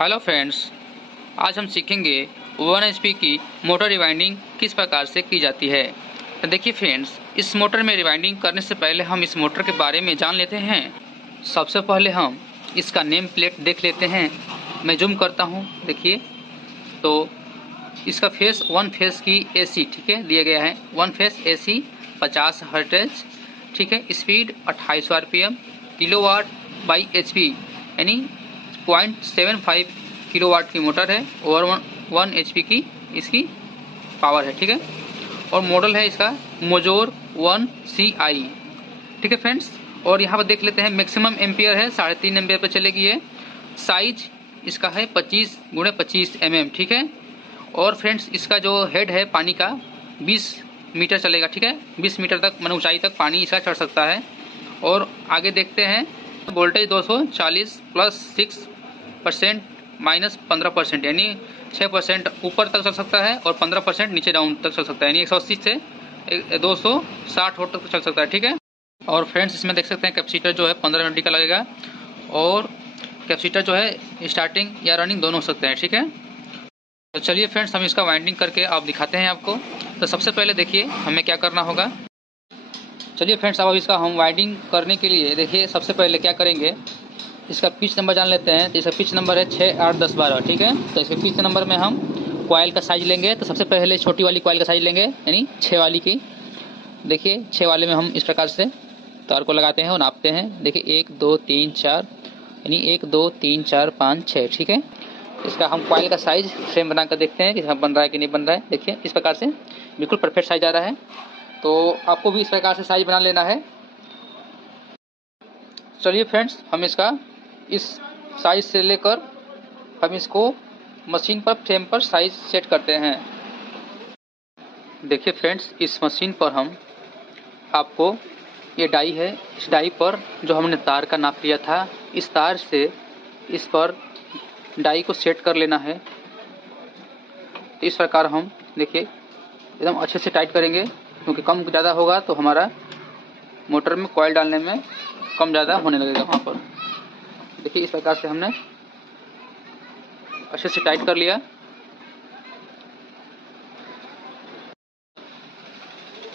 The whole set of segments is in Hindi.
हेलो फ्रेंड्स, आज हम सीखेंगे 1 HP की मोटर रिवाइंडिंग किस प्रकार से की जाती है। तो देखिए फ्रेंड्स, इस मोटर में रिवाइंडिंग करने से पहले हम इस मोटर के बारे में जान लेते हैं। सबसे पहले हम इसका नेम प्लेट देख लेते हैं। मैं जूम करता हूं, देखिए तो इसका फेस 1 फेस की AC ठीक है दिया गया है। 1 फेस AC 50 हर्ट्ज ठीक है। Speed 2800 RPM, kilowatt by HP यानी 0.75 किलोवाट की मोटर है और 1 HP की इसकी पावर है ठीक है। और मॉडल है इसका मोजोर 1CI ठीक है फ्रेंड्स। और यहाँ पर देख लेते हैं मैक्सिमम एम्पियर है 3.5 एम्पियर पर चलेगी ये। साइज इसका है 25x25 mm ठीक है। और फ्रेंड्स इसका जो हेड है पानी का 20 मीटर चलेगा ठीक है। 20 मीटर तक मन ऊंचाई तक पानी इसका चढ़ सकता है। और आगे देखते हैं वोल्टेज 240 प्लस 6% माइनस 15% यानी 6% ऊपर तक चल सकता है और 15% नीचे डाउन तक चल सकता है, यानी 180 से 260 वोल्ट तक चल सकता है ठीक है। और फ्रेंड्स इसमें देख सकते हैं कैपेसिटर जो है 15 मिनट का लगेगा और कैपेसिटर जो है स्टार्टिंग या रनिंग दोनों हो सकते हैं ठीक है। तो चलिए फ्रेंड्स हम इसका वाइंडिंग करके आप दिखाते हैं आपको। तो सबसे पहले देखिए हमें क्या करना होगा। चलिए फ्रेंड्स अब इसका हम वाइंडिंग करने के लिए देखिए सबसे पहले क्या करेंगे, इसका पिच नंबर जान लेते हैं। तो इसका पिच नंबर है 6, 8, 10, 12 ठीक है। तो इसके पिच नंबर में हम कॉइल का साइज लेंगे। तो सबसे पहले छोटी वाली कॉइल का साइज लेंगे यानी 6 वाली की। देखिए 6 वाले में हम इस प्रकार से तार को लगाते हैं और नापते हैं। देखिए 1 2 3 4 यानी 1 2 3 4 5 6 ठीक है। इसका हम कॉइल का साइज फ्रेम बनाकर देखते हैं कि बन रहा है कि नहीं बन रहा है। देखिए इस प्रकार से बिल्कुल परफेक्ट साइज आ रहा है। तो आपको भी इस प्रकार से साइज बना लेना है। चलिए फ्रेंड्स हम इसका इस साइज से लेकर हम इसको मशीन पर फ्रेम पर साइज सेट करते हैं। देखिए फ्रेंड्स इस मशीन पर हम आपको ये डाई है, इस डाई पर जो हमने तार का नाप लिया था इस तार से इस पर डाई को सेट कर लेना है। तो इस प्रकार हम देखिए एकदम अच्छे से टाइट करेंगे, क्योंकि कम ज़्यादा होगा तो हमारा मोटर में कॉइल डालने में कम ज़्यादा होने लगेगा वहाँ पर। देखिए इस प्रकार से हमने अच्छे से टाइट कर लिया।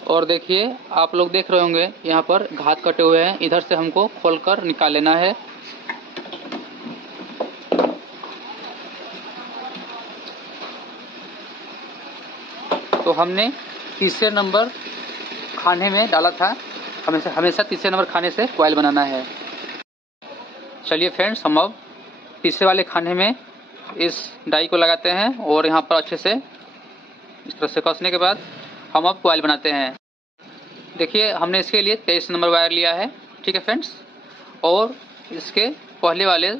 और देखिए आप लोग देख रहे होंगे यहाँ पर घात कटे हुए हैं, इधर से हमको खोलकर निकाल लेना है। तो हमने तीसरे नंबर खाने में डाला था, हमेशा तीसरे नंबर खाने से कॉइल बनाना है। चलिए फ्रेंड्स हम अब तीसरे वाले खाने में इस डाई को लगाते हैं और यहाँ पर अच्छे से इस तरह से कसने के बाद हम अब कॉइल बनाते हैं। देखिए हमने इसके लिए 23 नंबर वायर लिया है ठीक है फ्रेंड्स। और इसके पहले वाले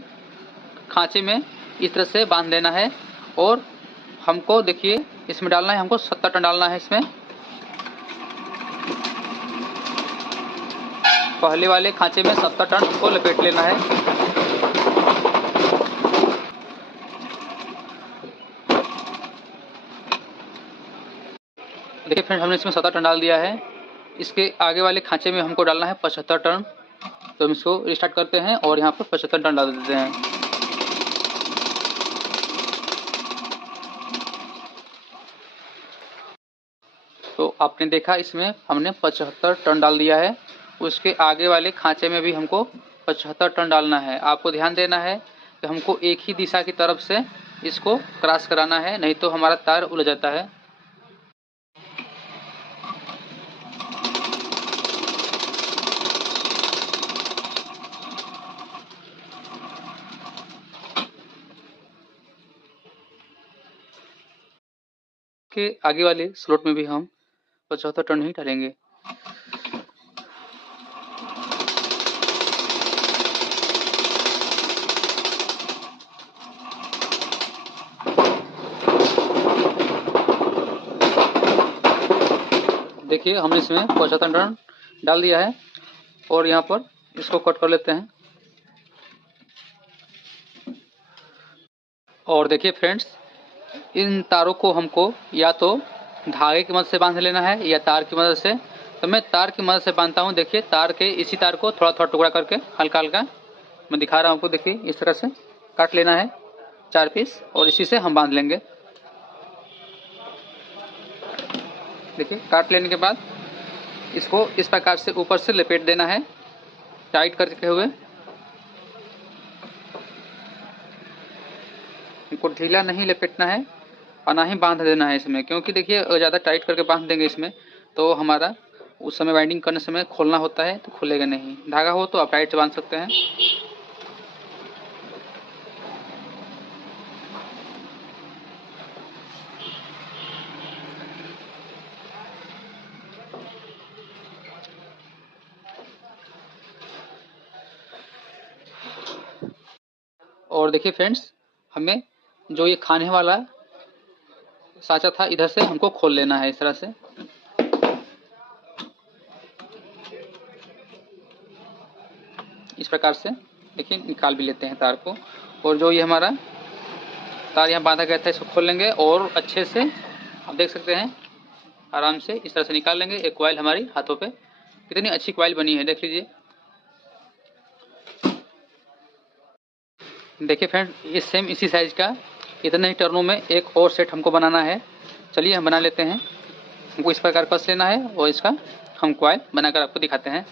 खांचे में इस तरह से बांध देना है। और हमको देखिए इसमें डालना है, हमको 70 टन डालना है इसमें। पहले वाले खांचे में 70 टन को लपेट लेना है। देखिए फ्रेंड्स हमने इसमें 70 टन डाल दिया है। इसके आगे वाले खांचे में हमको डालना है 75 टन। तो हम इसको रिस्टार्ट करते हैं और यहाँ पर 75 टन डाल देते हैं। तो आपने देखा इसमें हमने 75 टन डाल दिया है। उसके आगे वाले खांचे में भी हमको 75 टन डालना है। आपको ध्यान देना है कि हमको एक ही दिशा की तरफ से इसको क्रॉस कराना है, नहीं तो हमारा तार उलझ जाता है। के आगे वाले स्लॉट में भी हम 75 टन ही डालेंगे। देखिए हमने इसमें 75 टन डाल दिया है और यहाँ पर इसको कट कर लेते हैं। और देखिए फ्रेंड्स इन तारों को हमको या तो धागे की मदद से बांध लेना है या तार की मदद से। तो मैं तार की मदद से बांधता हूँ। देखिए तार के इसी तार को थोड़ा थोड़ा टुकड़ा करके हल्का हल्का मैं दिखा रहा हूँ आपको। देखिए इस तरह से काट लेना है 4 पीस और इसी से हम बांध लेंगे। देखिए काट लेने के बाद इसको इस प्रकार से ऊपर से लपेट देना है टाइट करके हुए। इनको ढीला नहीं लपेटना है और ना ही बांध देना है इसमें, क्योंकि देखिए ज़्यादा टाइट करके बांध देंगे इसमें तो हमारा उस समय बाइंडिंग करने समय खोलना होता है तो खुलेगा नहीं। धागा हो तो आप टाइट से बांध सकते हैं। और देखिए फ्रेंड्स, हमें जो ये खाने वाला साँचा था इधर से हमको खोल लेना है इस तरह से। इस प्रकार से देखिए निकाल भी लेते हैं तार को। और जो ये हमारा तार यहाँ बांधा गया था इसको खोल लेंगे और अच्छे से आप देख सकते हैं आराम से इस तरह से निकाल लेंगे। एक कॉइल हमारी हाथों पे कितनी अच्छी कॉइल बनी है देख लीजिए। देखिए फ्रेंड, ये सेम इसी साइज का इतने ही टर्नों में एक और सेट हमको बनाना है। चलिए हम बना लेते हैं। हमको इस प्रकार कस लेना है और इसका हम कॉइल बनाकर आपको दिखाते हैं।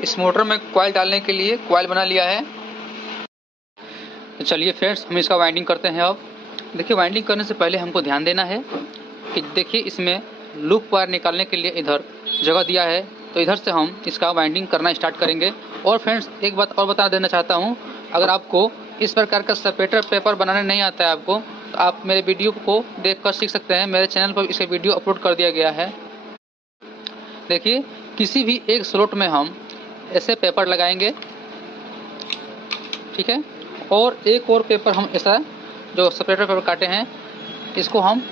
इस मोटर में कॉइल डालने के लिए कॉइल बना लिया है। तो चलिए फ्रेंड्स हम इसका वाइंडिंग करते हैं। अब देखिए वाइंडिंग करने से पहले हमको ध्यान देना है कि देखिए इसमें लूप वायर निकालने के लिए इधर जगह दिया है, तो इधर से हम इसका वाइंडिंग करना स्टार्ट करेंगे। और फ्रेंड्स एक बात और बता देना चाहता हूँ, अगर आपको इस प्रकार का सेपरेटर पेपर बनाने नहीं आता है आपको, तो आप मेरे वीडियो को देख कर सीख सकते हैं। मेरे चैनल पर इसका वीडियो अपलोड कर दिया गया है। देखिए किसी भी एक स्लॉट में हम ऐसे पेपर लगाएंगे, ठीक है। और एक और पेपर हम ऐसा जो सेपरेटर पेपर काटे हैं इसको हम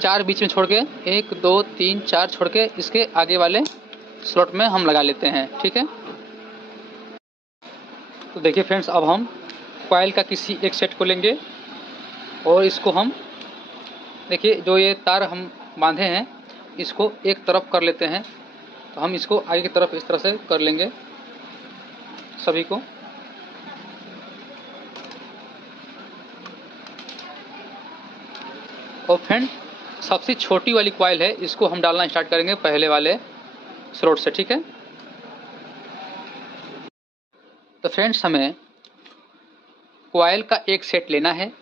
4 बीच में छोड़ के 1 2 3 4 छोड़ के इसके आगे वाले स्लॉट में हम लगा लेते हैं, ठीक है। तो देखिए फ्रेंड्स, अब हम कॉइल का किसी एक सेट को लेंगे और इसको हम देखिए जो ये तार हम बांधे हैं इसको एक तरफ कर लेते हैं। तो हम इसको आगे की तरफ इस तरह से कर लेंगे सभी को। और फ्रेंड सबसे छोटी वाली कॉइल है इसको हम डालना स्टार्ट करेंगे पहले वाले स्लॉट से, ठीक है। तो फ्रेंड्स हमें कॉइल का एक सेट लेना है।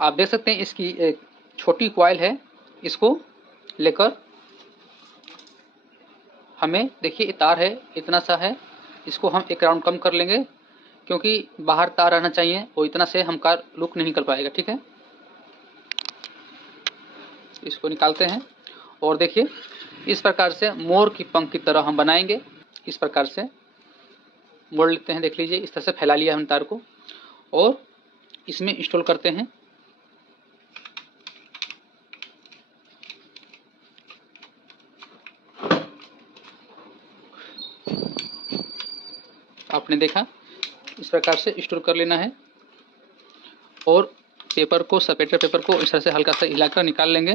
आप देख सकते हैं इसकी एक छोटी कॉइल है, इसको लेकर हमें देखिए तार है इतना सा है, इसको हम एक राउंड कम कर लेंगे क्योंकि बाहर तार रहना चाहिए और इतना से हम कार लुक नहीं निकल पाएगा, ठीक है। इसको निकालते हैं और देखिए इस प्रकार से मोर की पंख की तरह हम बनाएंगे। इस प्रकार से मोड़ लेते हैं, देख लीजिए इस तरह से फैला लिया हम तार को और इसमें इंस्टॉल करते हैं। आपने देखा इस प्रकार से इंस्टॉल कर लेना है और पेपर को सेपरेटर पेपर को इस तरह से हल्का सा हिलाकर निकाल लेंगे।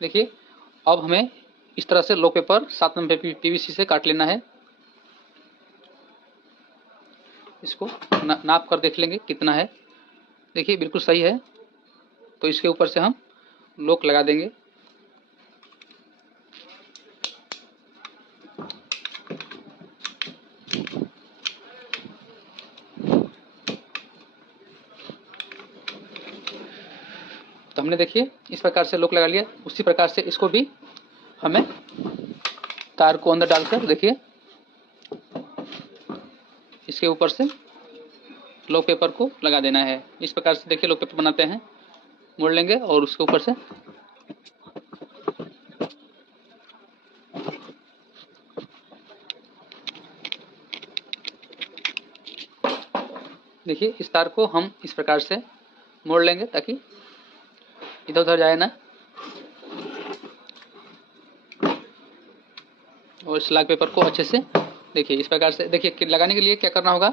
देखिए अब हमें इस तरह से लो पेपर 7 नंबर पीवीसी से काट लेना है। इसको नाप कर देख लेंगे कितना है। देखिए बिल्कुल सही है, तो इसके ऊपर से हम लॉक लगा देंगे। तो हमने देखिए इस प्रकार से लॉक लगा लिया। उसी प्रकार से इसको भी हमें तार को अंदर डालकर देखिए इसके ऊपर से लॉक पेपर को लगा देना है। इस प्रकार से देखिए लॉक पेपर बनाते हैं, मोड़ लेंगे और उसके ऊपर से देखिए इस तार को हम इस प्रकार से मोड़ लेंगे ताकि इधर उधर जाए ना। और इस लॉक पेपर को अच्छे से देखिए इस प्रकार से देखिए लगाने के लिए क्या करना होगा,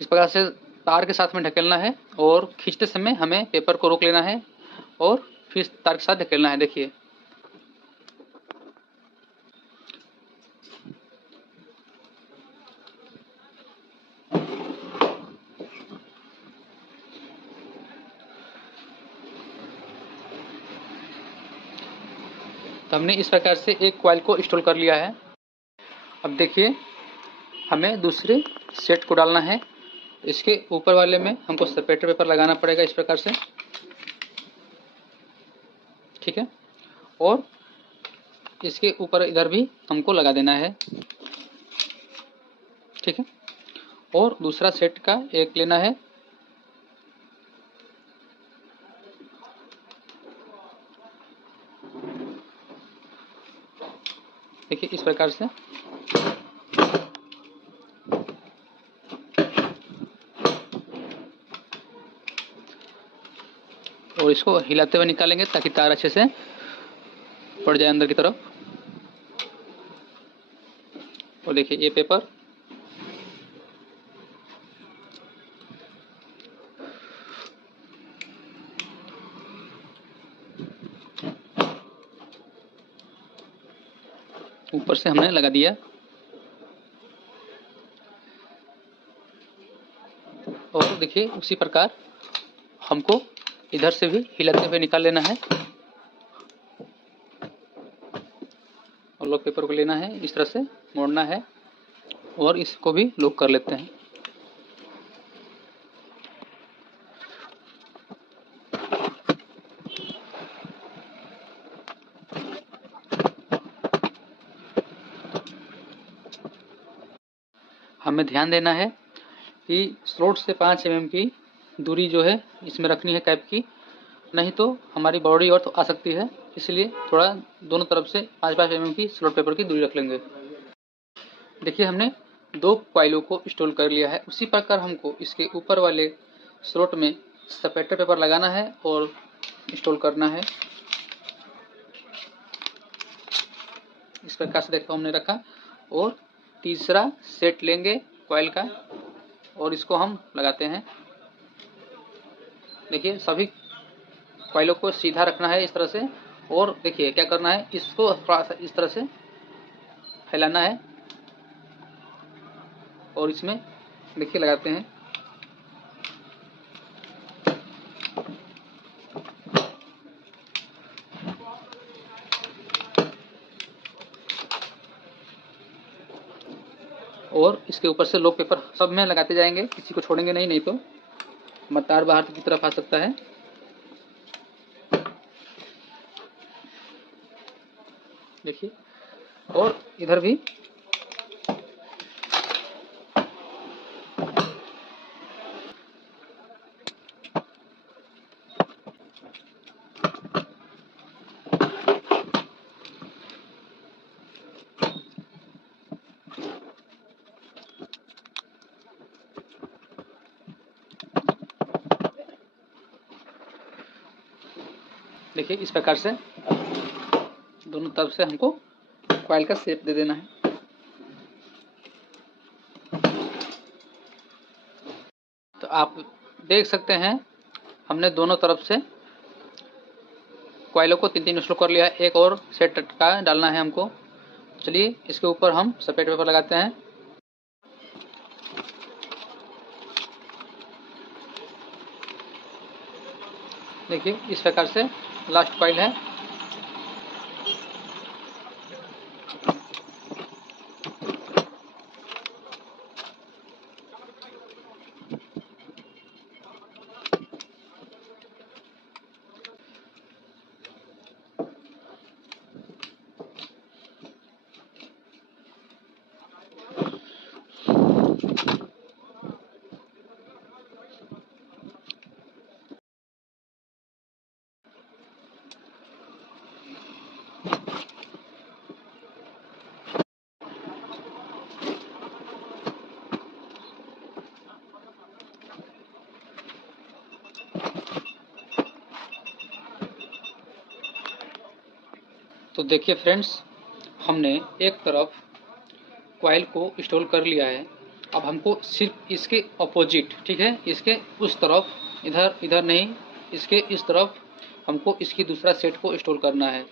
इस प्रकार से तार के साथ में ढकेलना है और खींचते समय हमें पेपर को रोक लेना है और फिर तार के साथ ढकेलना है। देखिए तो हमने इस प्रकार से एक कॉइल को इंस्टॉल कर लिया है। अब देखिए हमें दूसरे सेट को डालना है। इसके ऊपर वाले में हमको सेपरेटर पेपर लगाना पड़ेगा इस प्रकार से, ठीक है। और इसके ऊपर इधर भी हमको लगा देना है, ठीक है। और दूसरा सेट का एक लेना है, देखिए इस प्रकार से। और इसको हिलाते हुए निकालेंगे ताकि तार अच्छे से पड़ जाए अंदर की तरफ। और देखिए ये पेपर ऊपर से हमने लगा दिया। और देखिए उसी प्रकार हमको इधर से भी हिलाते हुए निकाल लेना है और लॉक पेपर को लेना है, इस तरह से मोड़ना है और इसको भी लॉक कर लेते हैं। हमें ध्यान देना है कि स्लॉट से 5 mm की दूरी जो है इसमें रखनी है कैप की, नहीं तो हमारी बॉडी और तो आ सकती है। इसलिए थोड़ा दोनों तरफ से 5-5 mm की स्लॉट पेपर की दूरी रख लेंगे। देखिए हमने 2 कॉइलों को इंस्टॉल कर लिया है। उसी प्रकार हमको इसके ऊपर वाले स्लॉट में सेपरेटर पेपर लगाना है और इंस्टॉल करना है। इस प्रकार से देखो हमने रखा। और तीसरा सेट लेंगे कॉइल का और इसको हम लगाते हैं। देखिए सभी कॉइलों को सीधा रखना है इस तरह से। और देखिए क्या करना है, इसको थोड़ा सा इस तरह से फैलाना है और इसमें देखिए लगाते हैं। और इसके ऊपर से लॉक पेपर सब में लगाते जाएंगे, किसी को छोड़ेंगे नहीं, नहीं तो तार बाहर की तरफ आ सकता है। देखिए और इधर भी देखिए इस प्रकार से दोनों तरफ से हमको कॉइल का शेप दे देना है। तो आप देख सकते हैं हमने दोनों तरफ से कॉइलों को 3-3 इंस्टॉल कर लिया है। एक और सेट का डालना है हमको। चलिए इसके ऊपर हम सफेद पेपर लगाते हैं। देखिए इस प्रकार से लास्ट कॉइल है। तो देखिए फ्रेंड्स, हमने एक तरफ कॉइल को इंस्टॉल कर लिया है। अब हमको सिर्फ इसके अपोजिट, ठीक है, इसके उस तरफ, इधर इधर नहीं, इसके इस तरफ हमको इसकी दूसरा सेट को इंस्टॉल करना है।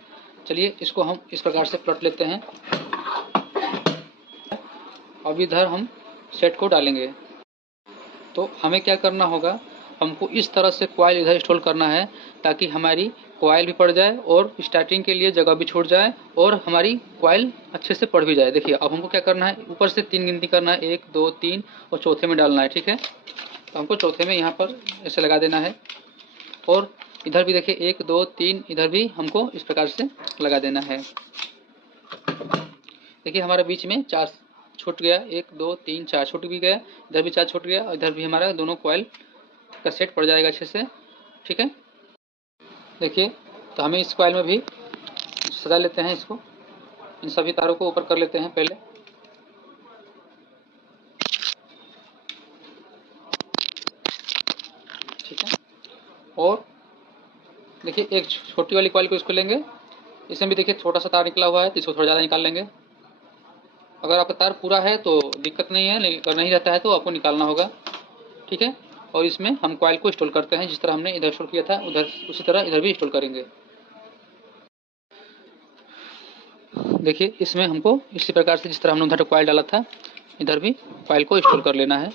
चलिए इसको हम इस प्रकार से पलट लेते हैं। अब इधर हम सेट को डालेंगे। तो हमें क्या करना होगा, हमको इस तरह से कॉइल इधर इंस्टॉल करना है ताकि हमारी कॉइल भी पड़ जाए और स्टार्टिंग के लिए जगह भी छूट जाए और हमारी कॉइल अच्छे से पड़ भी जाए। देखिए अब हमको क्या करना है, ऊपर से 3 गिनती करना है, 1 2 3, और चौथे में डालना है, ठीक है। तो हमको चौथे में यहाँ पर ऐसे लगा देना है और इधर भी देखिए 1 2 3, इधर भी हमको इस प्रकार से लगा देना है। देखिए हमारे बीच में 4 छूट गया, 1 2 3 4 छूट भी गया, इधर भी 4 छूट गया और इधर भी हमारा दोनों कॉइल का सेट पड़ जाएगा अच्छे से, ठीक है। देखिए तो हमें इस कॉइल में भी सजा लेते हैं इसको, इन सभी तारों को ऊपर कर लेते हैं पहले। ठीक है, और देखिए एक छोटी वाली कॉइल को इसको लेंगे, इसमें भी देखिए छोटा सा तार निकला हुआ है तो इसको थोड़ा ज़्यादा निकाल लेंगे। अगर आपका तार पूरा है तो दिक्कत नहीं है, अगर नहीं रहता है तो आपको निकालना होगा, ठीक है। और इसमें हम कॉइल को इंस्टॉल करते हैं, जिस तरह हमने इधर इंस्टॉल किया था उधर उसी तरह इधर भी इंस्टॉल करेंगे। देखिए इसमें हमको इसी प्रकार से जिस तरह हमने उधर कॉइल डाला था इधर भी कॉइल को इंस्टॉल कर लेना है।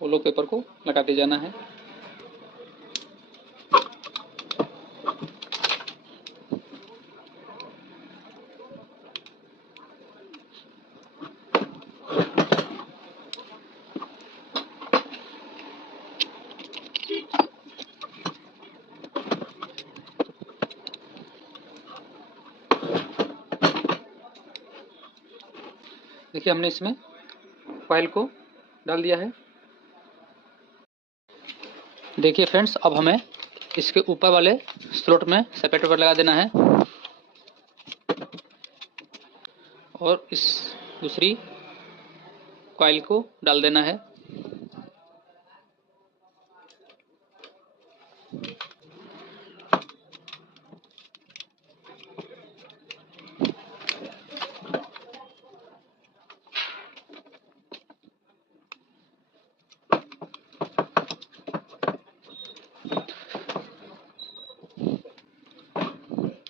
होलो पेपर को लगाते जाना है। देखिए हमने इसमें कॉइल को डाल दिया है। देखिए फ्रेंड्स, अब हमें इसके ऊपर वाले स्लॉट में सेपरेटर लगा देना है और इस दूसरी कॉइल को डाल देना है।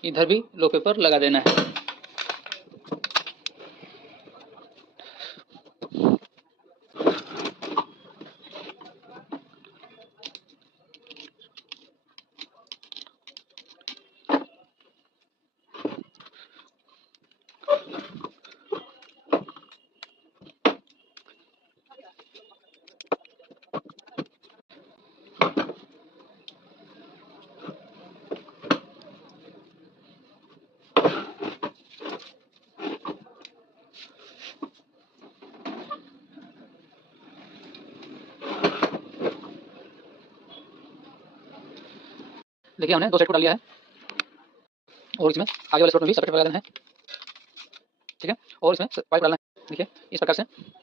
इधर भी लो पेपर लगा देना है। देखिए हमने 2 सेट को डाल लिया है और इसमें आगे वाले स्लॉट में भी सेपरेटर लगा देना है, ठीक है। और इसमें पाइप डालना है, देखिए इस प्रकार से।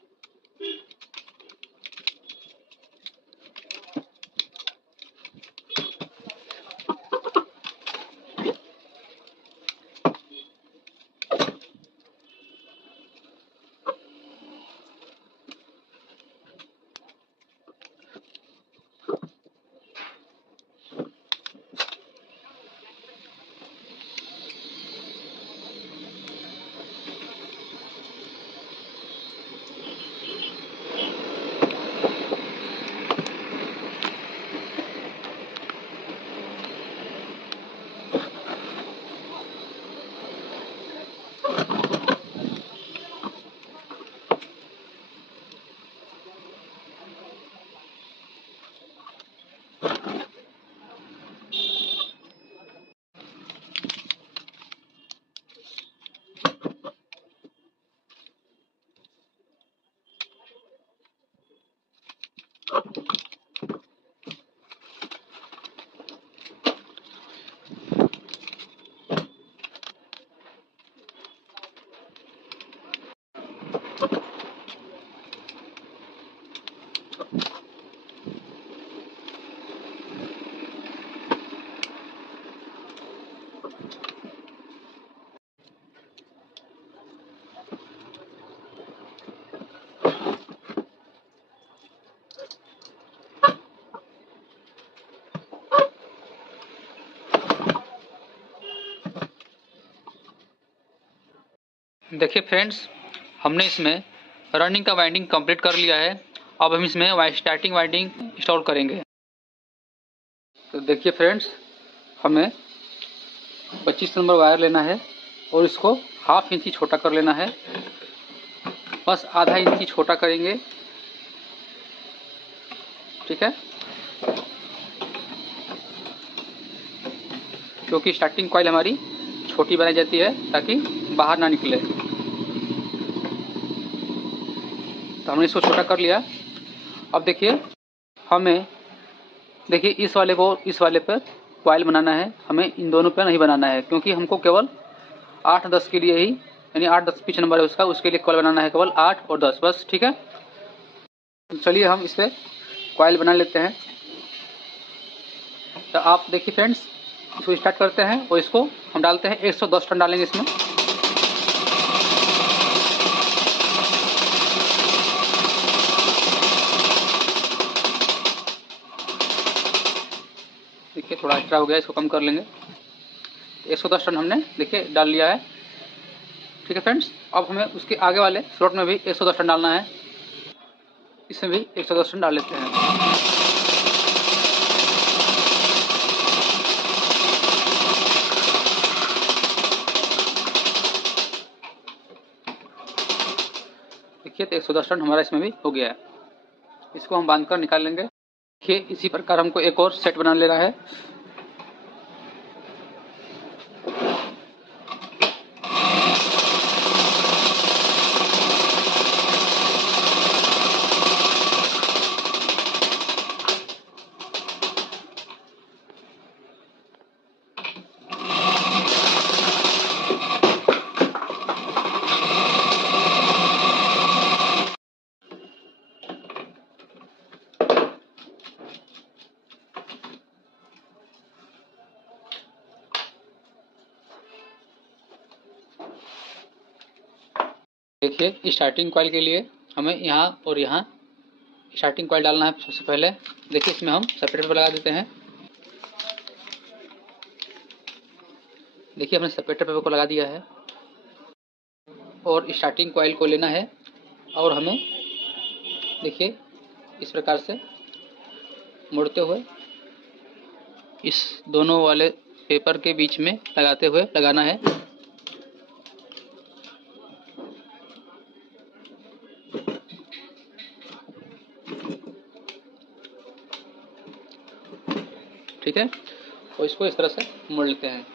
देखिए फ्रेंड्स, हमने इसमें रनिंग का वाइंडिंग कंप्लीट कर लिया है। अब हम इसमें स्टार्टिंग वाइंडिंग इंस्टॉल करेंगे। तो देखिए फ्रेंड्स, हमें 25 नंबर वायर लेना है और इसको ½ इंची छोटा कर लेना है। बस आधा इंची छोटा करेंगे, ठीक है, क्योंकि स्टार्टिंग कॉइल हमारी छोटी बनाई जाती है ताकि बाहर ना निकले। तो हमने इसको छोटा कर लिया। अब देखिए, हमें देखिए इस वाले को इस वाले पर कॉइल बनाना है, हमें इन दोनों पर नहीं बनाना है, क्योंकि हमको केवल 8-10 के लिए ही, यानी 8-10 पिच नंबर है उसका, उसके लिए कॉइल बनाना है केवल 8 और 10 बस, ठीक है। तो चलिए हम इस पर कॉइल बना लेते हैं। तो आप देखिए फ्रेंड्स, इसको स्टार्ट करते हैं और इसको हम डालते हैं 110 टन डालेंगे इसमें। देखिए थोड़ा एक्स्ट्रा हो गया, इसको कम कर लेंगे। 110 टन हमने देखिए डाल लिया है, ठीक है फ्रेंड्स। अब हमें उसके आगे वाले स्लॉट में भी 110 टन डालना है, इसमें भी 110 टन डाल लेते हैं। देखिए तो 110 टन हमारा इसमें भी हो गया है। इसको हम बांध कर निकाल लेंगे। देखिए इसी प्रकार हमको एक और सेट बना लेना है। देखिए स्टार्टिंग कॉइल के लिए हमें यहाँ और यहाँ स्टार्टिंग कॉइल डालना है सबसे पहले। देखिए इसमें हम सेपरेटर पर लगा देते हैं। देखिए हमने सेपरेटर पेपर को लगा दिया है और स्टार्टिंग कॉइल को लेना है और हमें देखिए इस प्रकार से मुड़ते हुए इस दोनों वाले पेपर के बीच में लगाते हुए लगाना है। ठीक है, और इसको इस तरह से मोड़ लेते हैं।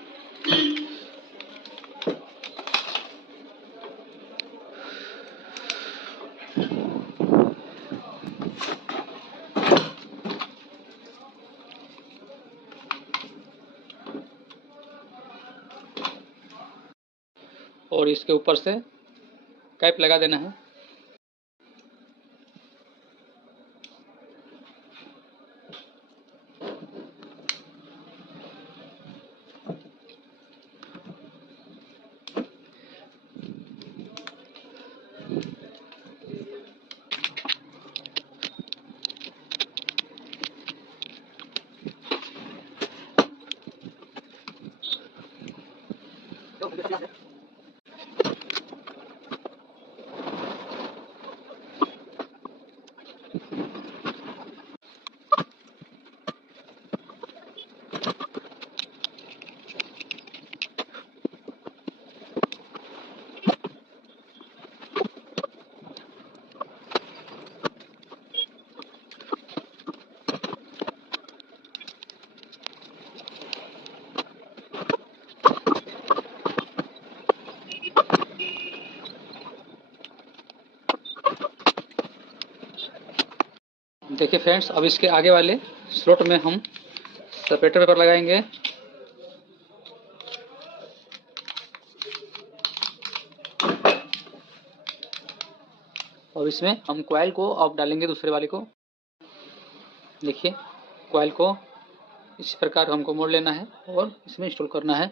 और इसके ऊपर से कैप लगा देना है। देखिए फ्रेंड्स, अब इसके आगे वाले स्लॉट में हम सेपरेटर पेपर लगाएंगे। और इसमें हम कॉइल को अब डालेंगे दूसरे वाले को। देखिए कॉइल को इस प्रकार हमको मोड़ लेना है और इसमें इंस्टॉल करना है।